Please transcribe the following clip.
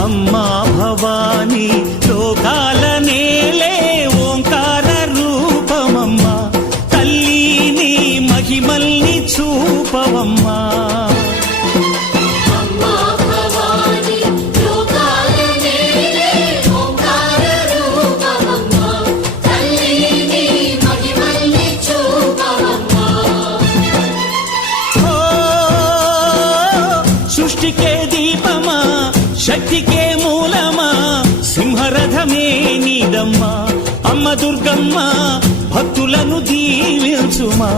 అమ్మా భవానీ లోకాల నేలే ఓంకార రూపమమ్మా తల్లి నీ మహిమల్ని చూపవమ్మా సృష్టికే దీపమా శక్తికే మూలమా సింహరథమే నీదమ్మా అమ్మ దుర్గమ్మ భక్తులను దీవించుమా